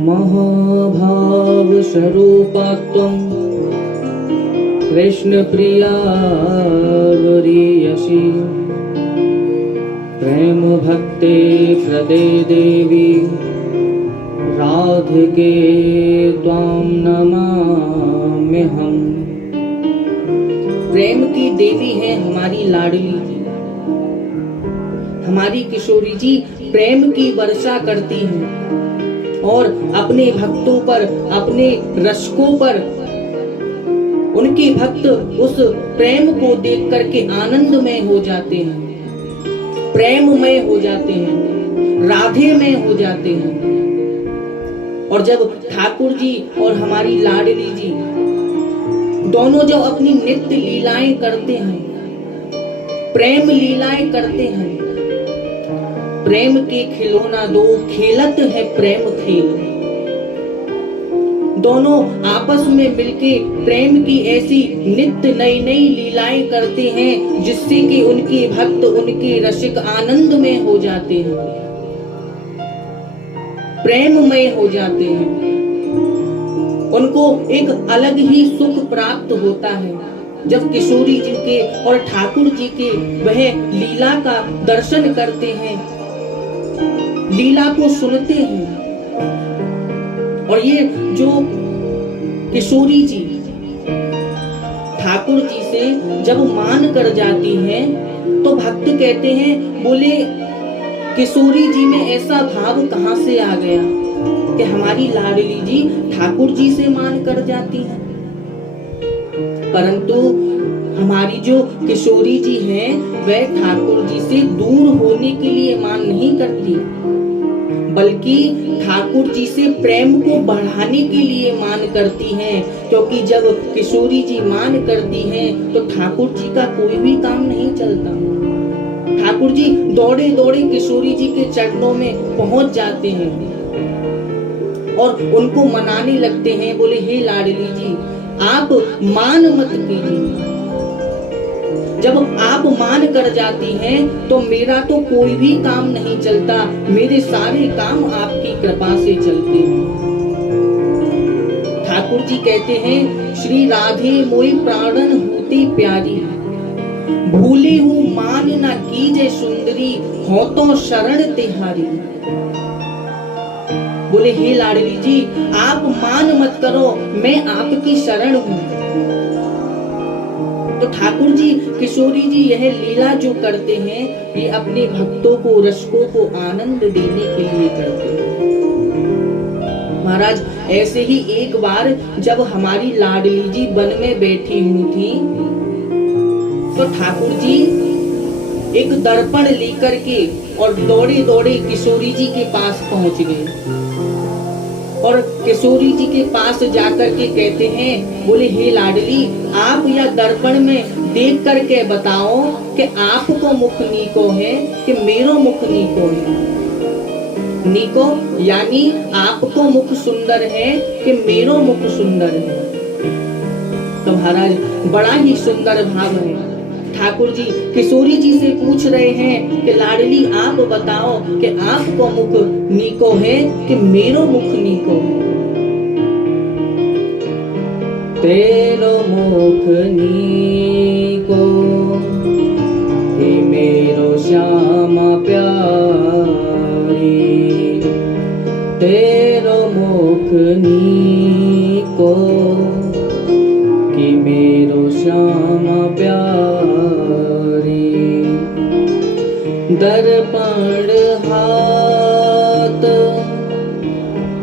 महाभाव स्वरूपात्वं कृष्ण प्रिया वरीयसी प्रेम भक्ते हृदय देवी राधिके त्वां नमाम्यहम्। प्रेम की देवी है हमारी लाडली जी, हमारी किशोरी जी प्रेम की वर्षा करती हैं और अपने भक्तों पर, अपने रसिकों पर, उनके भक्त उस प्रेम को देख करके आनंदमय हो जाते हैं, प्रेममय हो जाते हैं, राधेमय हो जाते हैं। और जब ठाकुर जी और हमारी लाडली जी दोनों जब अपनी नित्य लीलाएं करते हैं, प्रेम लीलाएं करते हैं, प्रेम के खिलौना दो खेलत है प्रेम खेल, दोनों आपस में मिलके प्रेम की ऐसी नित्य नई नई लीलाएं करते हैं जिससे कि उनके भक्त, उनके रसिक आनंदमय हो जाते हैं, प्रेममय हो जाते हैं। उनको एक अलग ही सुख प्राप्त होता है जब किशोरी जी के और ठाकुर जी के वह लीला का दर्शन करते हैं, लीला को सुनते हैं। और ये जो किशोरी जी ठाकुर जी से जब मान कर जाती हैं तो भक्त कहते हैं, बोले किशोरी जी में ऐसा भाव कहां से आ गया कि हमारी लाडली जी ठाकुर जी से मान कर जाती हैं। परंतु हमारी जो किशोरी जी हैं वह ठाकुर जी से दूर होने के लिए मान नहीं करती, बल्कि ठाकुर जी से प्रेम को बढ़ाने के लिए मान करती हैं। क्योंकि जब किशोरी जी मान करती हैं तो ठाकुर जी का कोई भी काम नहीं चलता। ठाकुर जी दौड़े दौड़े किशोरी जी के चरणों में पहुंच जाते हैं और उनको मनाने लगते हैं, बोले हे लाडली जी आप मान मत कीजिए, जब आप मान कर जाती हैं तो मेरा तो कोई भी काम नहीं चलता, मेरे सारे काम आपकी कृपा से चलते हैं। ठाकुर जी कहते हैं, श्री राधे मोई प्राणन होती प्यारी, भूले हूँ मान न कीजे सुंदरी, हो तो शरण तिहारी। बोले हे लाडली जी आप मान मत करो, मैं आपकी शरण हूँ। तो ठाकुर जी किशोरी जी यह लीला जो करते हैं ये अपने भक्तों को, रसिकों को आनंद देने के लिए करते हैं। महाराज ऐसे ही एक बार जब हमारी लाडली जी वन में बैठी हुई थी तो ठाकुर जी एक दर्पण लेकर के और दौड़े दौड़े किशोरी जी के पास पहुंच गए और किशोरी जी के पास जाकर के कहते हैं, बोले हे लाडली आप या दर्पण में देख करके बताओ कि आपको मुख नीको है कि मेरो मुख नीको है। नीको यानी आपको मुख सुंदर है कि मेरो मुख सुंदर है। तो महाराज बड़ा ही सुंदर भाव है। ठाकुर जी किशोरी जी से पूछ रहे हैं कि लाडली आप बताओ कि आपको मुख नीको है कि मेरो मुख नीको है। तेरो मुख नीको कि मेरो श्यामा प्यारी, तेरो मुख नीको कि मेरो श्यामा प्यारी। दर्पण हाथ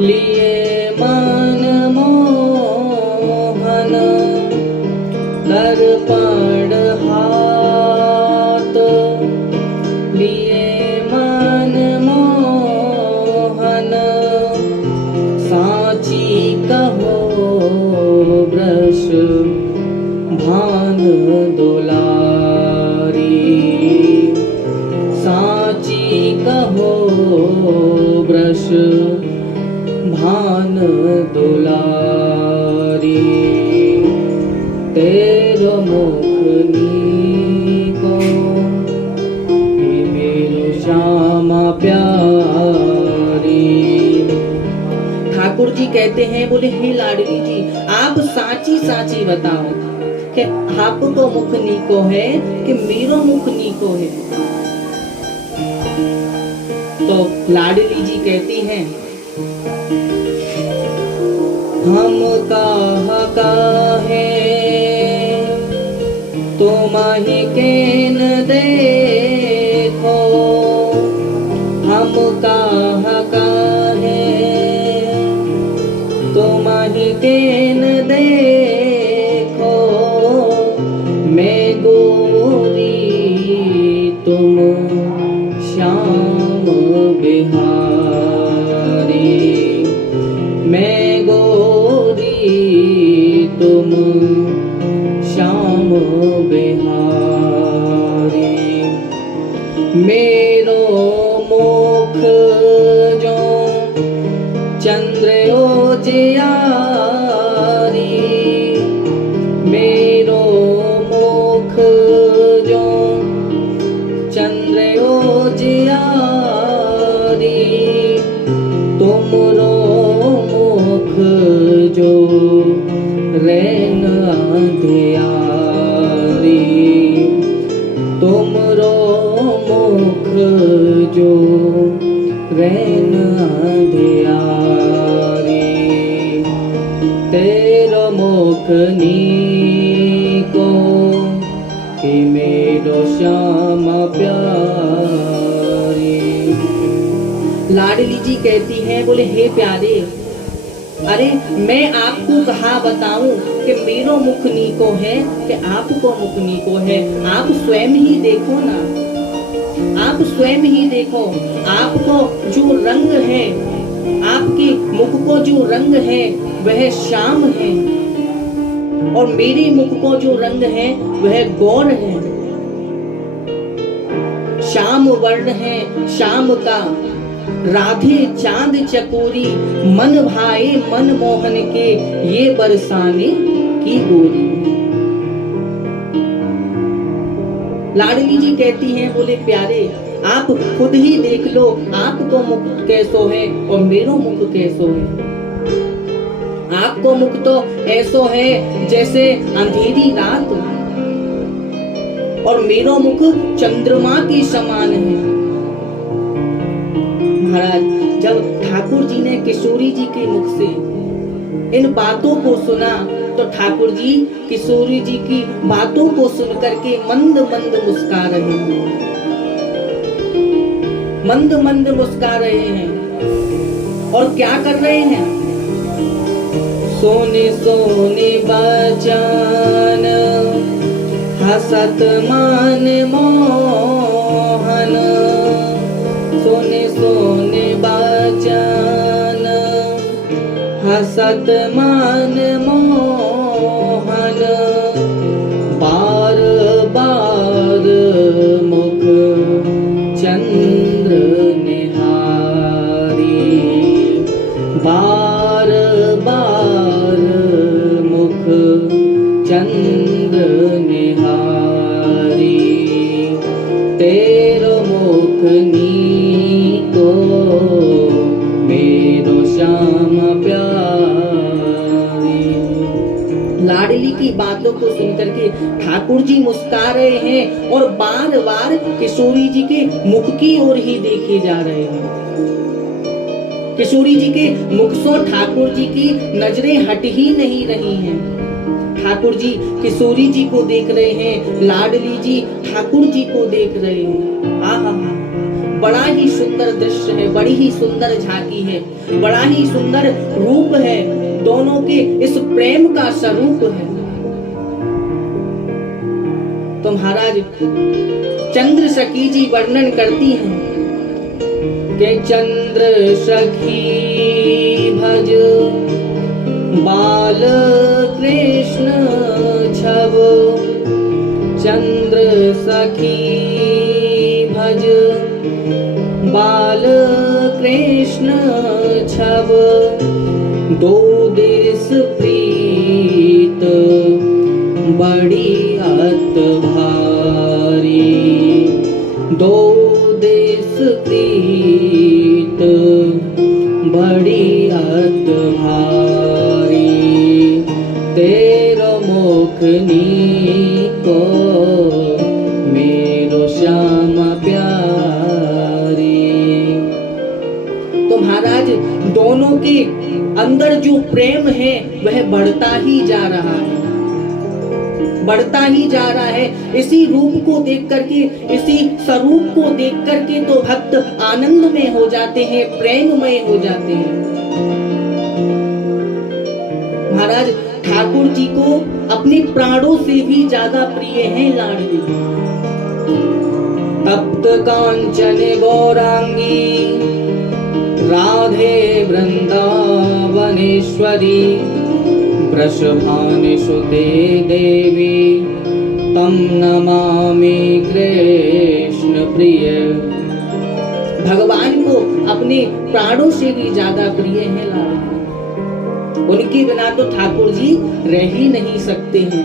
लिए मन मोहन, दर्पण हाथ लिए मन मोहन, साची कहो ब्रश भान दुलारी, साची कहो ब्रश भान दुलारी। तेरो मुख नीको कि मेरो श्यामा प्यारी। ठाकुर जी कहते हैं, बोले हे लाडली जी, आप साची साची बताओ कि आपको मुख नीको है कि मेरो मुख नीको है। तो लाडली जी कहती हैं, हम काहे तुम्हि केन देखो, हम काहे तुम्हि केन देखो, मैं गोरी तुम श्याम बिहारी, मैं गोरी तुम श्याम बिहारी। मेरो मुख जो चंद्र उजियारी, मेरो मुख जो चंद्र उजियारी, तुमरो मुख जो रैन अंधियारी, तुमरो मुख जो रैन अंधियारी, तेरो मुख नीको कि मेरो श्याम प्यारी। लाडली जी कहती हैं, बोले हे प्यारे, अरे मैं आपको कहा बताऊं कि मेरो मुख नीको है कि आपको मुख नीको है। आप स्वयं ही देखो ना, आप स्वयं ही देखो, आपको जो रंग है, आपके मुख को जो रंग है वह श्याम है, और मेरे मुख को जो रंग है वह गौर है। श्याम वर्ण है श्याम का, राधे चांद चकोरी, मन भाए मन मोहन के, ये बरसाने की गोरी। लाडली जी कहती हैं, बोले प्यारे, आप खुद ही देख लो, आपको मुख कैसो है और मेरो मुख कैसो है। आपको मुख तो ऐसो है जैसे अंधेरी रात, और मेरो मुख चंद्रमा के समान है। महाराज, जब ठाकुर जी ने किशोरी जी के मुख से इन बातों को सुना तो ठाकुर जी किशोरी जी की बातों को सुन करके मंद मंद मुस्कुरा रहे हैं, मंद मंद मुस्कुरा रहे हैं। और क्या कर रहे हैं? सोने सोने बचन हसत मन मोहन, सोने सोने बचन हसत मन मोहन, बार बार मुख चंद्र निहारी, बार बार मुख चंद्र निहारी, तेरो मुख नीको मेरो श्याम प्यारी। लाडली की बातों को सुनकर के ठाकुर जी मुस्कुरा रहे हैं और बार बार किशोरी जी के मुख की ओर ही देखे जा रहे हैं। किशोरी जी के मुख से ठाकुर जी की नजरें हट ही नहीं रही हैं। ठाकुर जी किशोरी जी को देख रहे हैं, लाडली जी ठाकुर जी को देख रहे हैं। आहा, बड़ा ही सुंदर दृश्य है, बड़ी ही सुंदर झांकी है, बड़ा ही सुंदर रूप है, दोनों के इस प्रेम का स्वरूप है। तो महाराज चंद्र सखी जी वर्णन करती हैं कि चंद्र सखी भज बाल कृष्ण छव, चंद्र सखी भज बाल कृष्ण छव, दो देश प्रीत बड़ी अत भारी, दो देश प्रीत बड़ी अत देखनी को मेरो श्याम प्यारी। तो महाराज दोनों के अंदर जो प्रेम है वह बढ़ता ही जा रहा है, बढ़ता ही जा रहा है। इसी रूप को देख करके, इसी स्वरूप को देख करके तो भक्त आनंद में हो जाते हैं, प्रेममय हो जाते हैं। महाराज ठाकुर जी को अपने प्राणों से भी ज्यादा प्रिय है लाडली। तप्त कांचन गौरांगी राधे वृंदावनेश्वरी वृषभानु सुते देवी तम नमामि कृष्ण प्रिय। भगवान को अपने प्राणों से भी ज्यादा प्रिय है लाडली। उनके बिना तो ठाकुर जी रह ही नहीं सकते हैं।